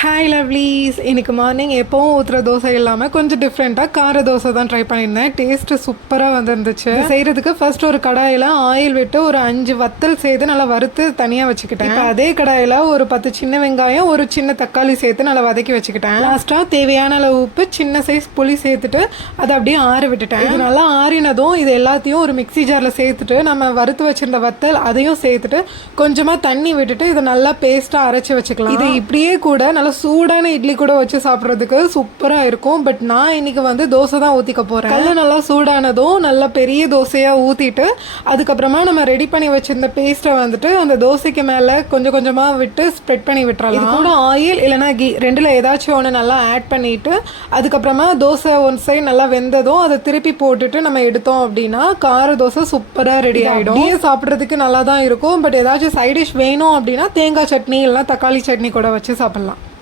Hi lovelies. இன்னைக்கு morning எப்போவும் ஊற்றுற தோசை இல்லாமல் கொஞ்சம் டிஃப்ரெண்ட்டாக கார தோசை தான் ட்ரை பண்ணியிருந்தேன். டேஸ்ட்டு சூப்பராக வந்துருந்துச்சு. செய்கிறதுக்கு ஃபர்ஸ்ட் ஒரு கடாயில் ஆயில் விட்டு ஒரு 5 வத்தல் சேர்த்து நல்லா வறுத்து தனியாக வச்சுக்கிட்டேன். இப்போ அதே கடாயில் ஒரு 10 சின்ன வெங்காயம், ஒரு சின்ன தக்காளி சேர்த்து நல்லா வதக்கி வச்சுக்கிட்டேன். லாஸ்ட்டாக தேவையான அளவு உப்பு, சின்ன சைஸ் புளி சேர்த்துட்டு அதை அப்படியே ஆற விட்டுட்டேன். இது நல்லா ஆறினதும் இது எல்லாத்தையும் ஒரு மிக்சி ஜாரில் சேர்த்துட்டு நம்ம வறுத்து வச்சிருந்த வத்தல் அதையும் சேர்த்துட்டு கொஞ்சமாக தண்ணி விட்டுட்டு இதை நல்லா பேஸ்ட்டாக அரைச்சி வச்சுக்கலாம். இது இப்படியே கூட நல்லா சூடான இட்லி கூட வச்சு சாப்பிட்றதுக்கு சூப்பராக இருக்கும். பட் நான் இன்னைக்கு வந்து தோசை தான் ஊற்றிக்க போகிறேன். கல்ல நல்லா சூடானதும் நல்லா பெரிய தோசையாக ஊற்றிட்டு அதுக்கப்புறமா நம்ம ரெடி பண்ணி வச்சிருந்த பேஸ்ட்டை வந்துட்டு அந்த தோசைக்கு மேலே கொஞ்சம் கொஞ்சமாக விட்டு ஸ்ப்ரெட் பண்ணி விட்டுறலாம். இது கூட ஆயில் இல்லைனா கீ ரெண்டில் ஏதாச்சும் ஒன்று நல்லா ஆட் பண்ணிட்டு அதுக்கப்புறமா தோசை ஒன் சைடு நல்லா வெந்ததும் அதை திருப்பி போட்டுட்டு நம்ம எடுத்தோம் அப்படின்னா கார தோசை சூப்பராக ரெடி ஆகிடும். சாப்பிட்றதுக்கு நல்லா தான் இருக்கும். பட் ஏதாச்சும் சைட் டிஷ் வேணும் அப்படின்னா தேங்காய் சட்னி இல்லைனா தக்காளி சட்னி கூட வச்சு சாப்பிட்லாம்.